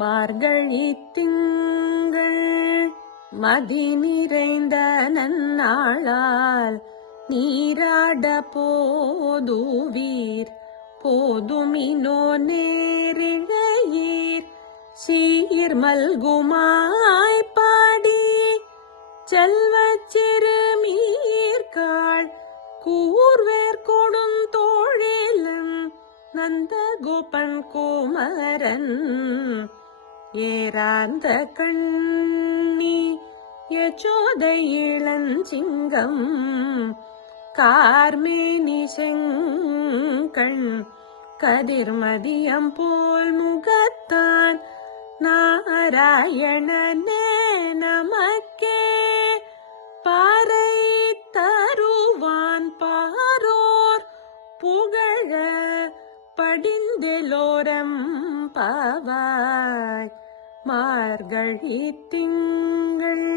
மார்கழி திங்கள் மதி நிறைந்த நன்னாளால் நீராட போதுவீர். போதுமினோ நேரிழையீர் சீர் மல்குமாய் பாடி. செல்வச் சிறுமீர்காள் கூர்வேர் கொடுந்தோழிலும் நந்த கோபன் கோமரன். ஏராந்த கண்ணி யசோதை இளஞ்சிங்கம் கார்மேனி செங்கண் கதிர்மதியம் போல் முகத்தான் நாராயணனே நமக்கே. பாறை தருவான் பாரோர் புகழ படிந்தெலோரம் பாவாய். மார்கழி திங்கள்